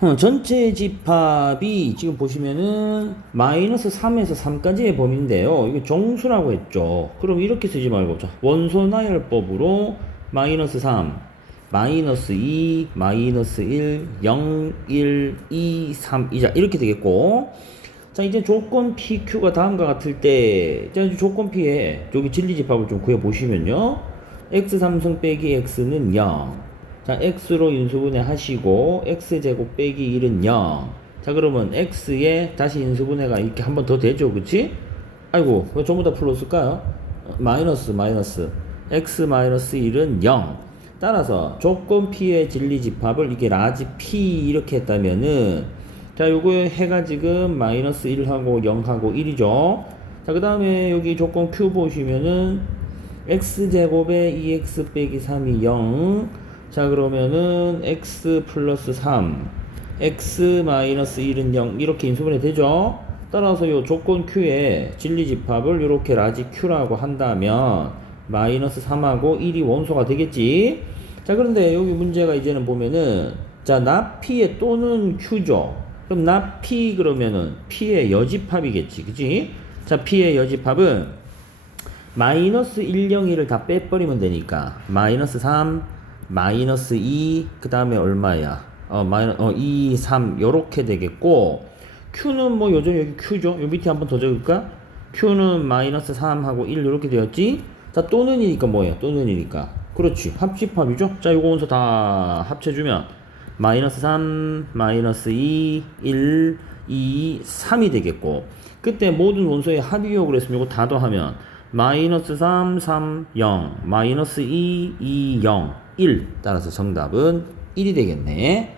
어, 전체 집합이 지금 보시면은 마이너스 3에서 3까지의 범위인데요. 이게 정수라고 했죠. 그럼 이렇게 쓰지 말고 자, 원소 나열법으로 마이너스 3, 마이너스 2, 마이너스 1, 0, 1, 2, 3, 이자 이렇게 되겠고 자 이제 조건 PQ가 다음과 같을 때 자, 조건 P에 여기 진리집합을 좀 구해 보시면요 x 3승 빼기 x는 0 자, x로 인수분해 하시고, x제곱 빼기 1은 0. 자, 그러면 x에 다시 인수분해가 이렇게 한 번 더 되죠. 그치? 아이고, 왜 전부 다 플러스일까요? 어, 마이너스, 마이너스. x 마이너스 1은 0. 따라서 조건 p의 진리 집합을 이게 라지 p 이렇게 했다면은, 자, 요거 해가 지금 마이너스 1하고 0하고 1이죠. 자, 그 다음에 여기 조건 q 보시면은, x제곱에 2x 빼기 3이 0. 자 그러면은 x 플러스 3 x 마이너스 1은 0 이렇게 인수분해 되죠? 따라서 요 조건 q의 진리집합을 이렇게 라지 q라고 한다면 마이너스 3하고 1이 원소가 되겠지? 자 그런데 여기 문제가 이제는 보면은 자나 p의 또는 q죠? 그럼 나 p 그러면은 p의 여집합이겠지 그지? 자 p의 여집합은 마이너스 1, 0, 1을 다 빼버리면 되니까 마이너스 3 마이너스 2, 그 다음에 얼마야? 어, 마이너, 어, 2, 3, 요렇게 되겠고, Q는 뭐 요즘 여기 Q죠? 요 밑에 한번 더 적을까? Q는 마이너스 3하고 1 요렇게 되었지? 자, 또는이니까 뭐야? 또는이니까. 그렇지. 합집합이죠? 자, 요거 원소 다 합쳐주면, 마이너스 3, 마이너스 2, 1, 2, 3이 되겠고, 그때 모든 원소의 합이요. 그랬으면 요거 다 더하면, 마이너스 3, 3, 0, 마이너스 2, 2, 0, 1. 따라서 정답은 1이 되겠네.